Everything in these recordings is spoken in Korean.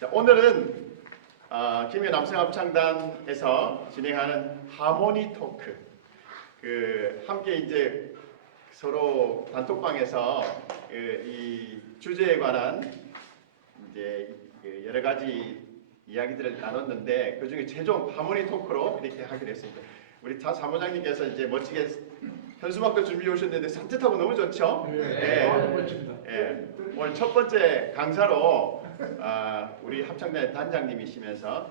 자, 오늘은 김해 남성합창단에서 진행하는 하모니 토크, 함께 이제 서로 단톡방에서 이 주제에 관한 이제 여러 가지 이야기들을 나눴는데 그 중에 최종 하모니 토크로 이렇게 하기로 했습니다. 우리 자 사무장님께서 이제 멋지게 현수막도 준비해 오셨는데 산뜻하고 너무 좋죠? 네, 멋집니다. 오늘 첫 번째 강사로 우리 합창단의 단장님이시면서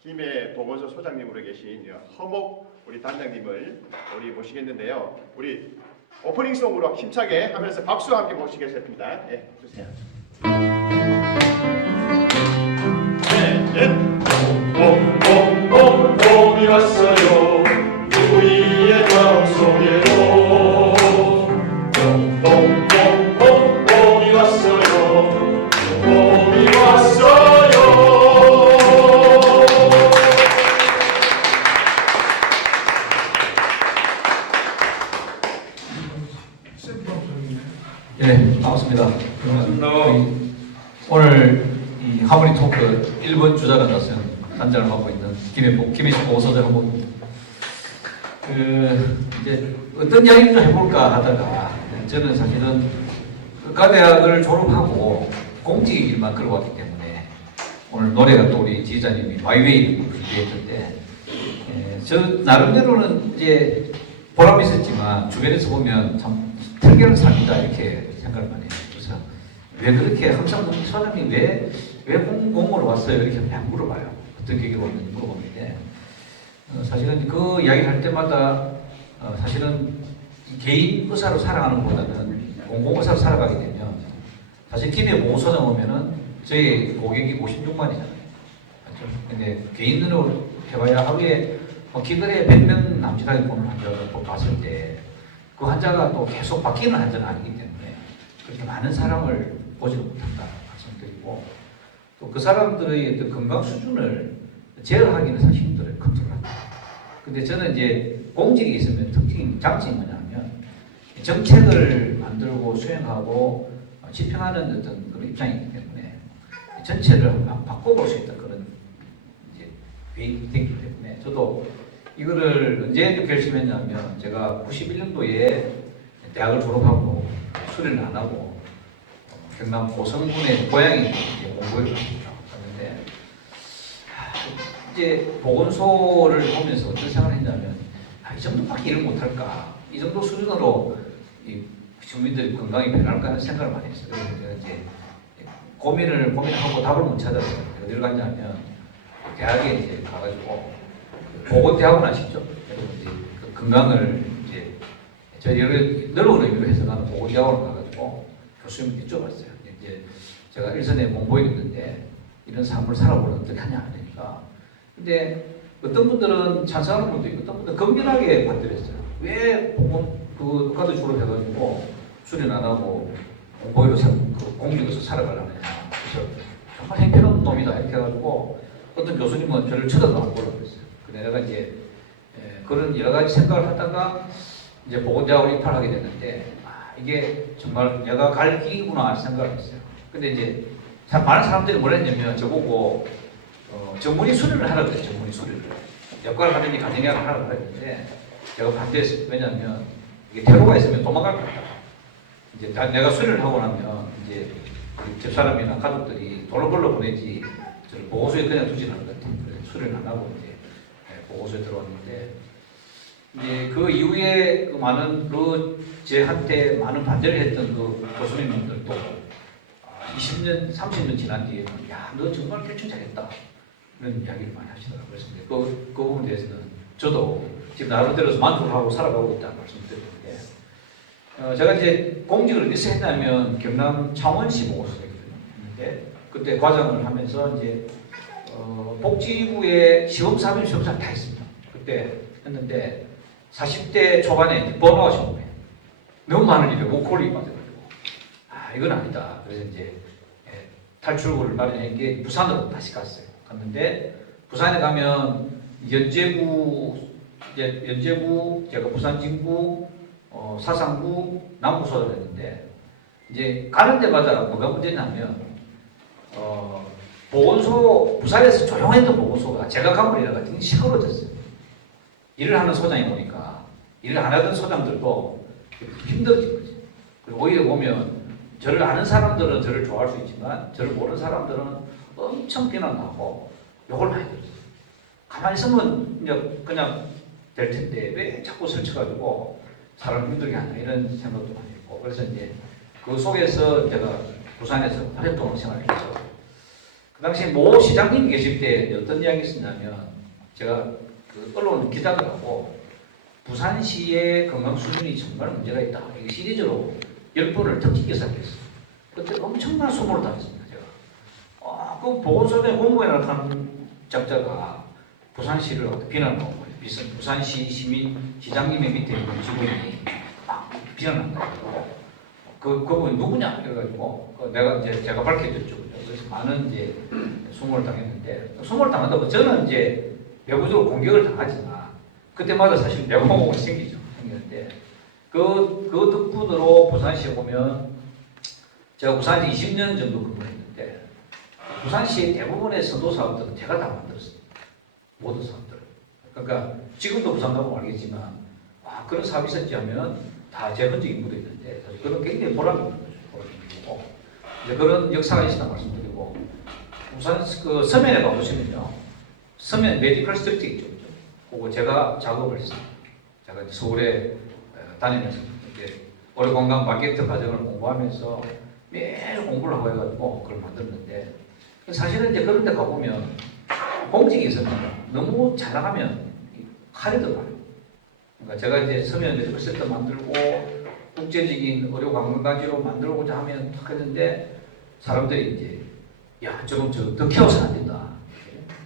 김해 보건소 소장님으로 계신 허목 우리 단장님을 우리 모시겠는데요. 우리 오프닝송으로 힘차게 하면서 박수와 함께 모시겠습니다. 주세요. 봄이 왔어요. 우리의 마음속에도 봄이 왔어요. 봄이 왔어요. 네, 반갑습니다. 오늘 이 하모니 토크 1번 주자가 나서는 단장을 맡고 있는 김해시 보호소장 한번 이제 어떤 이야기를 좀 해볼까 하다가 저는 사실은 의과대학을 졸업하고 공직의 길만 걸어왔기 때문에 오늘 노래가 또 우리 지휘자님이 마이웨이를 준비했는데 저 나름대로는 이제 보람이 있었지만 주변에서 보면 참 특이한 삶이다 이렇게 생각을 많이 해요. 그래서 왜 그렇게 항상 사장님 왜 공무원으로 왔어요 이렇게 그냥 물어봐요. 어떤 계기로 왔는지 물어보는데 사실은 그 이야기를 할 때마다 사실은 개인 의사로 살아가는 것보다는 공공의사로 살아가게 되면 사실 김해 보호소장 오면은 저희 고객이 56만이잖아요. 그렇죠? 근데 개인으로 해봐야 하루에 기근에 100명 남짓하게 보는 환자를 봤을 때 그 환자가 또 계속 바뀌는 환자는 아니기 때문에 그렇게 많은 사람을 보지는 못한다 말씀드리고 또 그 사람들의 어떤 건강 수준을 제어하기는 사실 힘들어요. 컨트롤하기. 근데 저는 이제 공직이 있으면 장점이 뭐냐면 정책을 만들고 수행하고 집행하는 어떤 그런 입장이기 때문에 전체를 한번 바꿔볼 수 있다 그런 이제 계획이 됐기 때문에 저도 이거를 언제 결심했냐면 제가 91년도에 대학을 졸업하고 수련을 안 하고 경남 고성군의 고향에 공부를 갔는데 이제 보건소를 보면서 어떤 생각을 했냐면 이 정도밖에 일을 못할까 이 정도 수준으로 이 주민들의 건강이 변할까 하는 생각을 많이 했어요. 그래서 제가 이제 고민하고 답을 못 찾았어요. 어디를 갔냐면 대학에 이제 가가지고 보건대학원 아시죠? 여러분 이제 그 건강을 이제 저희 넓은 의미로 해석하는 보건대학원 가가지고 교수님께 여쭤봤어요. 이제 제가 일선에 공부해 있는데 이런 삶을 살아보면 어떻게 하냐 하니까 근데 어떤 분들은 찬성하는 분도 있고 어떤 분들은 긍정하게 반대했어요. 왜 그 의과도 졸업해가지고 수련 안 하고 공직에서 살아가려느냐. 그래서 정말 행편없는 놈이다 이렇게 해가지고 어떤 교수님은 저를 쳐다도 안 보려고 했어요. 내가 이제 그런 여러 가지 생각을 하다가 이제 보건대학을 입학하게 됐는데 이게 정말 내가 갈 길이구나 생각을 했어요. 근데 이제 참 많은 사람들이 뭐라 했냐면 저보고 전문의 수련을 하라고 그랬어요. 전문의 수련을 역할을 하든지 간증약을 하라고 그랬는데 제가 반대했어요. 왜냐하면 이게 테러가 있으면 도망갈 것 같다. 이제 내가 수련을 하고 나면 이제 집사람이나 가족들이 돈을 벌러 보내지 저를 보호소에 그냥 두지는 않을 것 같아요. 그래서 수련을 안 하고 이제 보고서에 들어왔는데 이제 그 이후에 그 많은 제한테 많은 반대를 했던 그 교수님들도 20년, 30년 지난 뒤에 야, 너 정말 결정 잘했다 이런 이야기를 많이 하시더라고요. 그래서 그 부분에 대해서는 저도 지금 나름대로 만족을 하고 살아가고 있다는 말씀드리는데 제가 이제 공직을 어디서 했냐면 경남 창원시 보고소였거든요. 그때 과장을 하면서 이제 복지부의 시범사면 시험사 다 했습니다. 그때 했는데 40대 초반에 번아웃이 온 거예요. 너무 많은 일에 목콜이 맞아가지고 이건 아니다. 그래서 이제 탈출구를 마련한 게 부산으로 다시 갔어요. 갔는데 부산에 가면 연제구 제가 부산 진구 사상구 남구소를 했는데 이제 가는 데마다 뭐가 문제냐면 보건소, 부산에서 조용했던 보건소가 제가 가버리다가 굉장히 시끄러워졌어요. 일을 하는 소장이 오니까 일을 안 하던 소장들도 힘들어진 거지. 그리고 오히려 보면 저를 아는 사람들은 저를 좋아할 수 있지만 저를 모르는 사람들은 엄청 비난하고 욕을 많이 들었어요. 가만히 있으면 이제 그냥 될 텐데 왜 자꾸 설쳐가지고 사람 힘들게 하나 이런 생각도 많이 했고, 그래서 이제 그 속에서 제가 부산에서 활동을 생활했죠. 그 당시에 모 시장님이 계실 때 어떤 이야기 있었냐면, 제가 그 언론 기자들하고 부산시의 건강 수준이 정말 문제가 있다, 이 시리즈로 10번을 특집 기사를 했어요. 그때 엄청난 소문을 당했습니다. 제가 그 보건소장의 공무원이라는 한 작자가 부산시를 비난하고 거예요. 부산시 시장님의 밑에 있는 직원이 막 비난한다. 그분이 누구냐 이래가지고 내가 이제 제가 밝혀줬죠. 그래서 많은 이제 소문을 당했는데, 소문을 당한다고 저는 이제 내부적으로 공격을 당하지만 그때마다 사실 내공이 생기는데, 그 덕분으로 부산시에 오면 제가 부산시 20년 정도 근무했는데 부산시의 대부분의 선도 사업들은 제가 다 만들었습니다. 모든 사업들. 그러니까 지금도 부산 가보면 알겠지만 그런 사업이 있었지 하면 다 제 흔적이 묻어 있는데, 사실 그런 굉장히 보람이 있는 거죠. 이제 그런 역사가 있다 말씀드리고, 부산 그 서면에 가보시면요, 서면 메디컬 스트리트 있죠. 그거 제가 작업을 했습니다. 제가 서울에 다니면서 이제 어려건강 마케트 과정을 공부하면서 매일 공부를 하고 해가지고 그걸 만들었는데, 사실은 이제 그런 데 가보면 공직이 있으면 너무 잘 나가면 칼이 들어가요. 그러니까 제가 이제 서면 메디컬 센터 만들고 국제적인 의료 관광지로 만들고자 하면 탁 했는데 사람들이 이제 야 저건 더 키워서는 안 된다.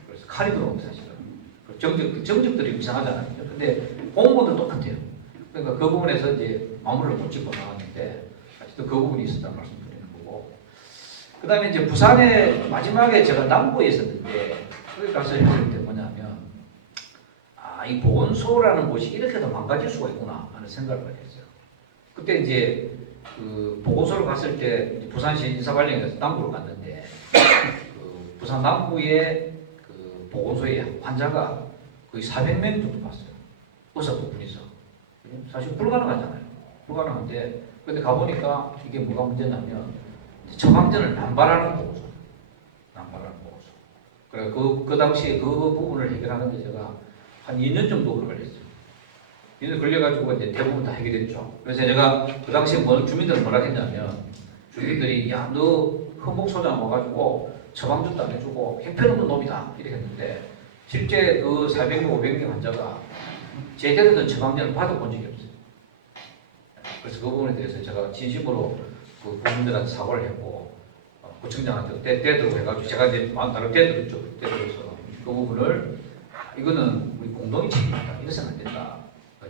그래서 칼이 들어옵니다. 사실은 정직들이 이상하잖아요. 근데 공무원도 똑같아요. 그러니까 그 부분에서 이제 마무리를 못 짓고 나왔는데, 아직도 그 부분이 있었다는 말씀드리는 거고, 그 다음에 이제 부산에 마지막에 제가 남구에 있었는데, 거기 가서 했을 때 뭐냐면, 이 보건소라는 곳이 이렇게도 망가질 수가 있구나 하는 생각을 많이 했어요. 그때 이제 그 보건소를 갔을 때 부산시 인사관리에서 남구를 갔는데, 그 부산 남구의 그 보건소에 환자가 거의 400명 정도 봤어요. 의사 두 분이서. 사실 불가능하잖아요. 불가능한데, 근데 가보니까 이게 뭐가 문제냐면 처방전을 남발하는 보고서. 남발하는 보고서. 그래 그 당시에 그 부분을 해결하는데 제가 한 2년 정도 걸렸어요. 2년 걸려가지고 이제 대부분 다 해결됐죠. 그래서 제가 그 당시에 주민들은 뭐라 했냐면, 주민들이 야 너 흥복소장 와가지고 처방전도 안 해주고 형편없는 놈이다 이렇게 했는데, 실제 그 400명, 500명 환자가 제대로 된 처방전을 받아본 적이 없어요. 그래서 그 부분에 대해서 제가 진심으로 그 국민들한테 사과를 했고, 구청장한테 떼들고 해가지고 제가 이제 나름 떼들었죠. 떼들어서 그 부분을 이거는 우리 공동의 책임이다. 이래서는 안 된다.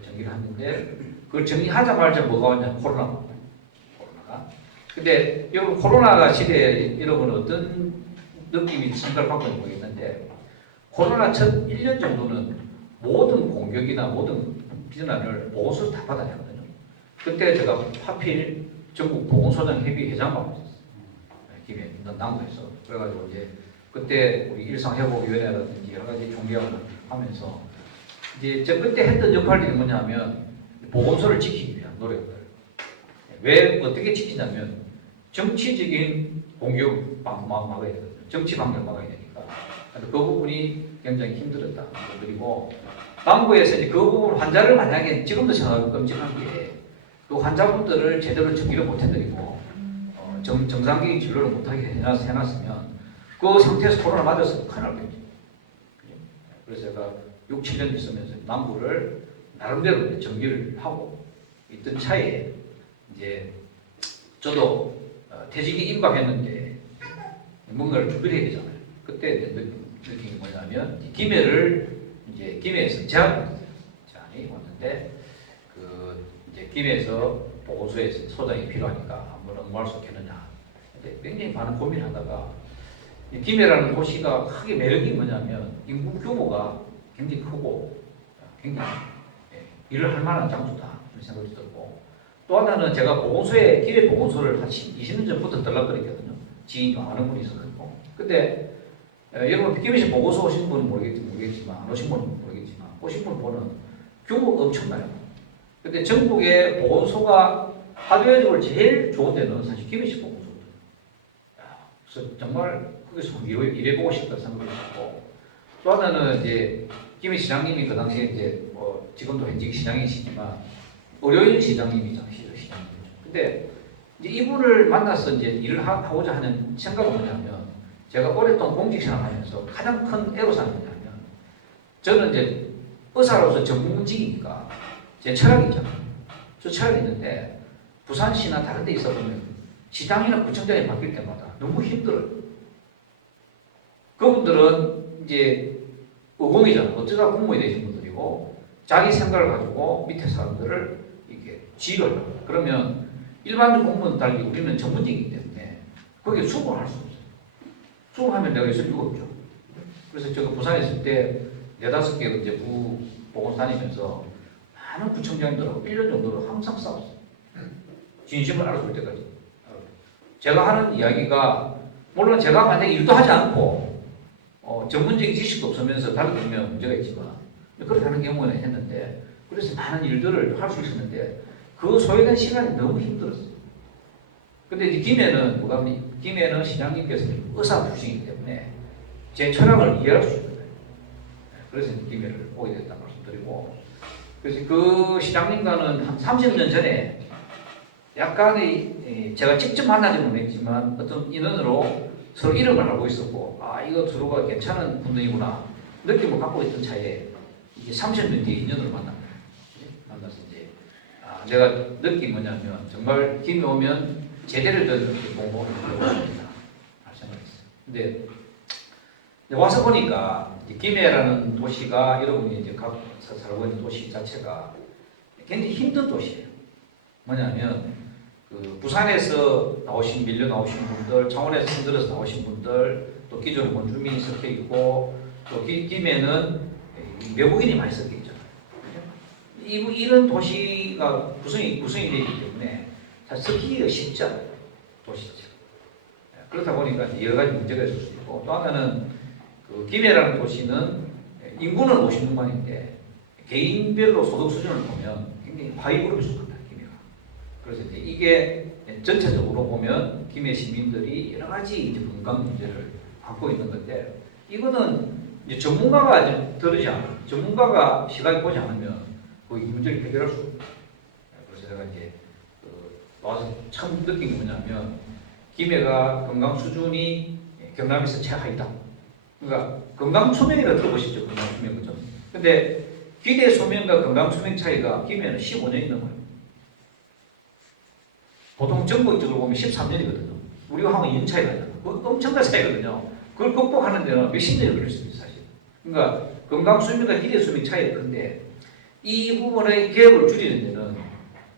정리를 했는데, 그걸 정리하자 말자 뭐가 왔냐? 코로나가. 근데 여러분 코로나가 시대에 여러분 어떤 느낌이 생각을 갖고 있는지 모르겠는데, 코로나 첫 1년 정도는 모든 공격이나 모든 비난을 보건소에서 다 받아야 하거든요. 그때 제가 하필 전국 보건소장 협의 회장만 했었어요. 김해 남구에서. 그래가지고 이제 그때 우리 일상회복위원회라든지 여러 가지 종교를 하면서 이제 제가 그때 했던 역할이 뭐냐면 보건소를 지키기 위한 노력들. 왜 어떻게 지키냐면 정치적인 공격 막아야 되거든요. 정치 방역 막아야 되니까. 그 부분이 굉장히 힘들었다. 그리고 남구에서 이제 그 부분 환자를 만약에 지금도 생각하면 끔찍한 게, 그 환자분들을 제대로 정리를 못 해드리고 정상적인 진료를 못하게 해놨으면 그 상태에서 코로나 맞아서 큰일 날 뻔했죠. 그래서 제가 6, 7년 있으면서 남구를 나름대로 정리를 하고 있던 차에 이제 저도 퇴직이 임박했는데 뭔가를 준비를 해야 되잖아요. 그때 느낀 게 뭐냐면 김해를 이제 김해에서 제안이 왔는데, 그 이제 김해에서 보건소에서 소장이 필요하니까 한번 응모할 수 있겠느냐. 근데 굉장히 많은 고민하다가 김해라는 도시가 크게 매력이 뭐냐면 인구 규모가 굉장히 크고 굉장히 일을 할 만한 장소다 이런 생각이 들고, 또 하나는 제가 보건소에 김해 보건소를 한 20년 전부터 들락거렸거든요. 지인이 아는 분이 있었거든요. 근데 여러분 김해시 보고서 오신 분은 모르겠지만 안 오신 분은 모르겠지만 오신 분 보는 규모가 엄청나요. 근데 전국의 보건소가 하드웨어적으로 제일 좋은 데는 사실 김해시 보건소입니다. 그래서 정말 거기서 일해보고 싶다 생각했고, 또 하나는 이제 김해 시장님이 그 당시에 이제 뭐 지금도 현직 시장이시지만 의료인 시장님이죠, 시장님. 근데 이제 이분을 만나서 이제 일을 하고자 하는 생각은 뭐냐면, 제가 오랫동안 공직생활하면서 가장 큰 애로사항이 뭐냐면, 저는 이제 의사로서 전문직이니까 제 철학이 있잖아요. 저 철학이 있는데 부산시나 다른 데 있어 보면 시장이나 구청장이 바뀔 때마다 너무 힘들어요. 그분들은 이제 의공이잖아요. 어쩌다 공무원이 되신 분들이고 자기 생각을 가지고 밑에 사람들을 이렇게 지휘를 해요. 그러면 일반 공무원 달리 우리는 전문직이기 때문에 거기에 수긍을 할 수 없어요. 수긍하면 내가 있을 이유가 없죠. 그래서 제가 부산에 있을 때 4-5개 이제 부보건 다니면서 많은 구청장님들하고 1년 정도로 항상 싸웠어요. 진심을 알아볼 때까지. 제가 하는 이야기가, 물론 제가 만약에 일도 하지 않고 전문적인 지식도 없으면서 다루면 문제가 있지만 그렇게 하는 경우는 했는데, 그래서 많은 일들을 할 수 있었는데 그 소요된 시간이 너무 힘들었어요. 근데 이제 김해는 시장님께서 의사 출신이기 때문에 제 철학을 이해할 수 있거든요. 그래서 김해를 오게 됐다는 말씀드리고, 그래서 그 시장님과는 한 30년 전에 약간의 제가 직접 만나지는 못했지만 어떤 인연으로 서로 이름을 알고 있었고, 아 이거 서로가 괜찮은 분들이구나 느낌을 갖고 있던 차에 이게 30년 뒤에 인연으로 만나서 이제 제가 느낀 뭐냐면, 정말 김해 오면 제대로 된 공부를 하려고 합니다 생각했어요. 근데 와서 보니까 김해라는 도시가, 여러분이 이제 각 살고 있는 도시 자체가 굉장히 힘든 도시예요. 뭐냐면 부산에서 밀려 나오신 분들, 창원에서 힘들어서 나오신 분들, 또 기존 원주민이 섞여 있고, 또 김해는 외국인이 많이 섞여 있잖아요. 이런 도시가 구성이 되어 있기 때문에 사실 섞이기가 쉽지 않아요, 도시죠. 그렇다 보니까 여러 가지 문제가 있을 수 있고, 또 하나는 김해라는 도시는 인구는 56만인데 개인별로 소득 수준을 보면 굉장히 하위그룹에 속한다, 김해가. 그래서 이제 이게 전체적으로 보면 김해 시민들이 여러 가지 이제 건강 문제를 갖고 있는 건데, 이거는 이제 전문가가 전문가가 시각을 보지 않으면 이 문제를 해결할 수 없어요. 그래서 제가 이제 와서 처음 느낀 게 뭐냐면, 김해가 건강 수준이 경남에서 최하위다. 그러니까 건강 수명이라 들어보시죠, 건강 수명 그죠? 근데 기대 수명과 건강 수명 차이가 김해는 15년이 넘어요. 보통 전국적으로 보면 13년이거든요. 우리가 하고 2년 차이가 나요. 그 엄청난 차이거든요. 그걸 극복하는 데는 몇십 년이 걸릴 수 있어요, 사실. 그러니까 건강 수명과 기대 수명 차이가 큰데, 이 부분의 개혁을 줄이는 데는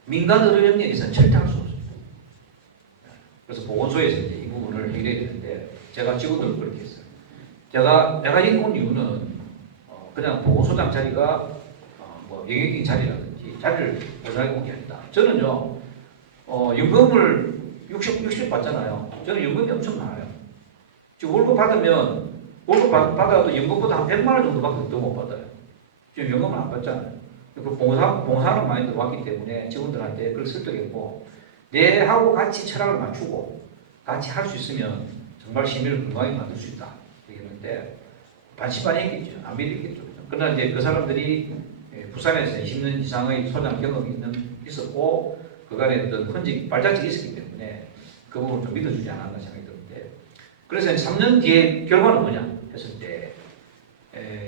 민간 의료 영역에서는 절대 할 수 없습니다. 그래서 보건소에서 이제 이 부분을 해결해야 되는데, 제가 직원들을 그렇게 했어요. 내가 여기 온 이유는 그냥 보건소장 자리가 뭐 영역인 자리라든지 자리를 보장하고 온 게 아니다. 저는요 연금을 60 받잖아요. 저는 연금이 엄청 많아요. 지금 월급 받아도 연금보다 한 100만 원 정도밖에 더 못 받아요. 지금 연금을 안 받잖아요. 그 봉사는 많이 들어왔기 때문에 직원들한테 그걸 설득했고, 내하고 같이 철학을 맞추고 같이 할 수 있으면 정말 시민을 건강하게 만들 수 있다. 얘기했는데 반신반의했겠죠. 안 믿었겠죠. 그러나 이제 그 사람들이 부산에서 20년 이상의 소장 경험이 있었고, 그간에 어떤 흔적, 발자국이 있었기 때문에 그 부분을 좀 믿어주지 않았나 생각이 드는데, 그래서 3년 뒤에 결과는 뭐냐 했을 때,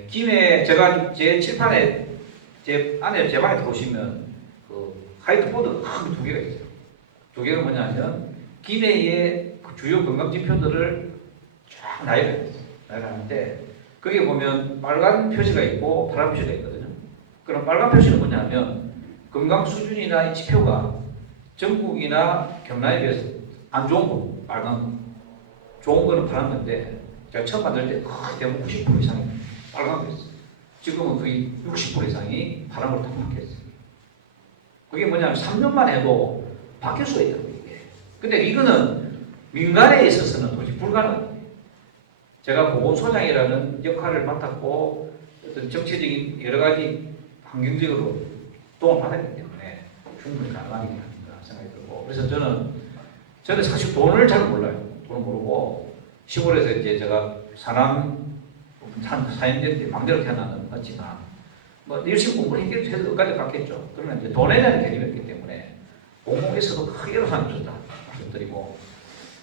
김해, 제가 제 칠판에 제 방에 들어오시면 그 화이트보드가 큰 2개가 있어요. 2개가 뭐냐면 김해의 그 주요 건강 지표들을 쫙 나열하는데, 거기에 보면 빨간 표시가 있고 파란 표시가 있거든요. 그럼 빨간 표시는 뭐냐면 건강 수준이나 지표가 전국이나 경남에 비해서 안 좋은 거, 빨간 거. 좋은 거는 파란 건데, 제가 처음 만들 때 대부분 90% 이상이 빨간 거였어요. 지금은 거의 60% 이상이 파란 걸로 다 바뀌었어요. 그게 뭐냐면 3년만 해도 바뀔 수가 있다고, 이게. 근데 이거는 민간에 있어서는 도저히 불가능한 거예요. 제가 보건소장이라는 역할을 맡았고 어떤 정치적인 여러 가지 환경적으로 도움을 받았기 때문에 충분히 가능한 게 아닌가 생각이 들고 그래서 저는 사실 돈을 잘 몰라요. 돈을 모르고 시골에서 이제 제가 사남 한 4년째 맘대로 태어나는 거지만 뭐 열심히 공부해도 끝까지 갔겠죠. 그러면 이제 돈에 대한 개념이 없기 때문에 공공에서도 크게 애로사항이 없었다 말씀드리고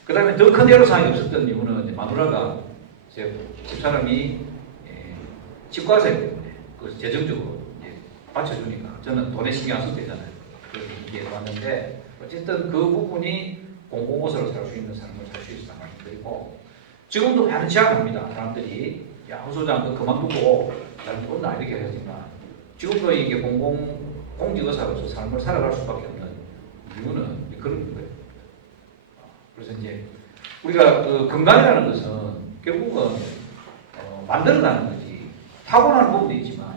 그 다음에 더 큰 애로사항이 없었던 이유는 이제 마누라가 제 집사람이 치과의사이기 때문에 그 재정적으로 이제 받쳐주니까 저는 돈에 신경 안 써도 되잖아요. 그래서 이게 왔는데 어쨌든 그 부분이 공공호소로 살 수 있는 삶을 살 수 있다 말씀드리고 지금도 많은 제안을 합니다. 사람들이 야, 호소장 그만두고 다른 데 온나 이렇게 하지만 지금도 이게 공직의사로서 삶을 살아갈 수밖에 없는 이유는 그런 거예요. 그래서 이제 우리가 그 건강이라는 것은 결국은 만들어가는 거지 타고나는 부분도 있지만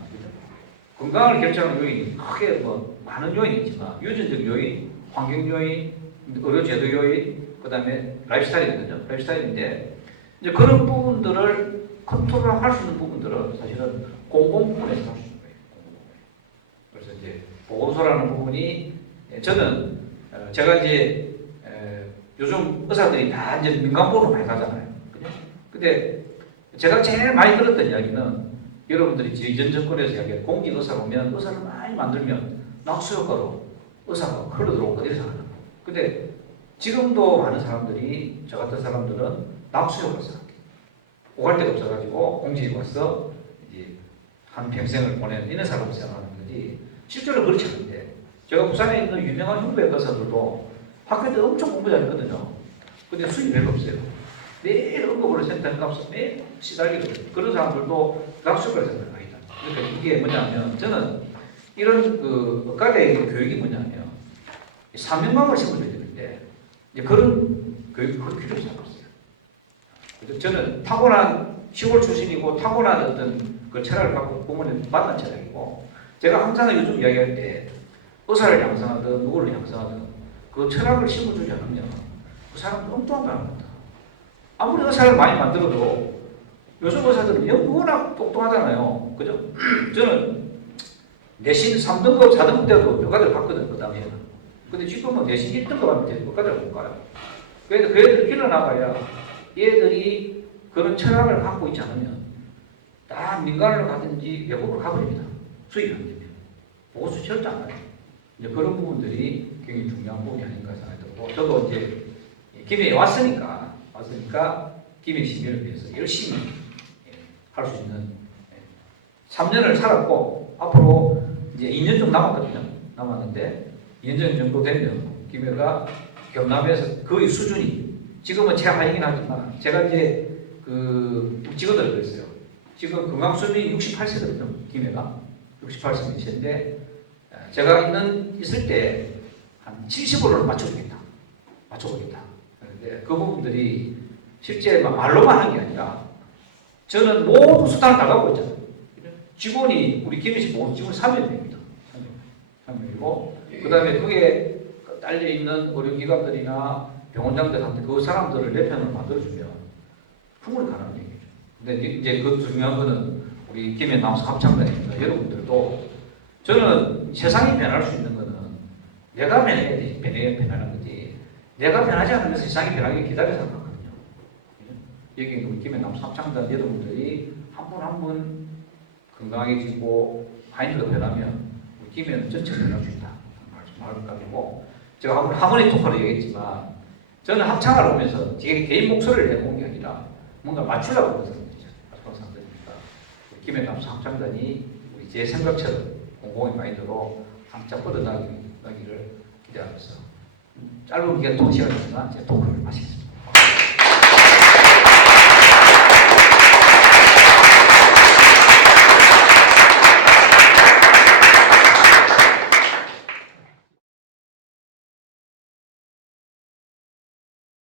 건강을 결정하는 요인이 크게 뭐 많은 요인이 있지만 유전적 요인, 환경 요인, 의료제도 요인, 그 다음에 라이프스타일이거든요. 라이프스타일인데 이제 그런 부분들을 컨트롤할 수 있는 부분들은 사실은 공공 부분에서 할 수 있는 거예요. 그래서 이제 보건소라는 부분이 저는 제가 이제 요즘 의사들이 다 이제 민간보험으로 많이 가잖아요. 그죠? 근데 제가 제일 많이 들었던 이야기는 여러분들이 이전 정권에서 이야기한 공직 의사가 오면 의사를 많이 만들면 낙수 효과로 의사가 흘러 들어오고 이렇게 생각하는 거예요. 근데 지금도 많은 사람들이 저 같은 사람들은 낙수 효과를 생각해요. 오갈 데가 없어가지고 공직에 와서 이제 한 평생을 보낸 이런 사람을 생각하는 거지 실제로 그렇지 않은데 제가 부산에 있는 유명한 흉부외과 의사들도 학교 때 엄청 공부 잘했거든요. 근데 수입이 별로 없어요. 매일 응급으로 센터 값을 매일 시달리거든요. 그런 사람들도 낙수효과를 생각합니다. 그러니까 이게 뭐냐면 저는 이런 그 의과대의 교육이 뭐냐면 사명감을 심어줘야 되는데 이제 그런 교육을 할 필요가 없어요. 그래서 저는 타고난 시골 출신이고 타고난 어떤 그 철학을 갖고 부모님 만난 철학이고 제가 항상 요즘 이야기할 때 의사를 양성하든 누구를 양성하든 그 철학을 심어주지 않으면 그 사람은 엉뚱한 사람입니다. 아무리 의사를 많이 만들어도 요즘 의사들은 워낙 똑똑하잖아요. 그죠? 저는 내신 3등급, 4등급 때도 몇가지를 봤거든, 그 당시에는. 근데 지금은 내신 1등급 하면 몇가지를 못 가요. 그래서 그 애들을 길러나가야 얘들이 그런 철학을 갖고 있지 않으면 다 민간을 가든지 외국으로 가버립니다. 수입이 안 되면. 보고서 절대 안 가요. 이제 그런 부분들이 굉장히 중요한 부분이 아닌가 생각이 들고 저도 이제 김해에 왔으니까 김해 시민을 위해서 열심히 할 수 있는 3년을 살았고 앞으로 이제 2년 좀 남았거든요. 남았는데 2년 정도 되면 김해가 경남에서 거의 수준이 지금은 최하이긴 하지만 제가 이제 그 직원들 그랬어요. 지금 건강수준이 68세거든요. 김해가 68세인데 제가 있을 때 한 70%를 맞춰보겠다. 그런데 그 부분들이 실제 말로만 하는 게 아니라 저는 모든 수단을 나가고 있잖아요. 직원이 우리 김해시 보건 직원이 3명입니다. 3명이고 그 다음에 그게 딸려있는 의료기관들이나 병원장들한테 그 사람들을 내 편으로 만들어주면 충분히 가능한 얘기죠. 근데 이제 그 중요한 거는 우리 김해 남수 합창단입니다. 여러분들도 저는 세상이 변할 수 있는 거는 내가 변하는 거지 내가 변하지 않으면 세상이 변하기 기다려서 하거든요. 여기 우리 김해 남수 합창단 여러분들이 한 분 한 분 건강해지고 마인드가 변하면 우리 김해는 전체가 변할 수 있다. 말을 가지고 제가 하모니 토크를 얘기했지만 저는 합창을 오면서 제 개인 목소리를 내놓은 게 아니라 뭔가 맞추려고 하는 사람들입니다. 김해 남수 합창단이 우리 제 생각처럼 공공의 마인드로 한짝 뻗어나기를 기대하면서 짧은 기간 동시간이지만 제 토크를 마치겠습니다.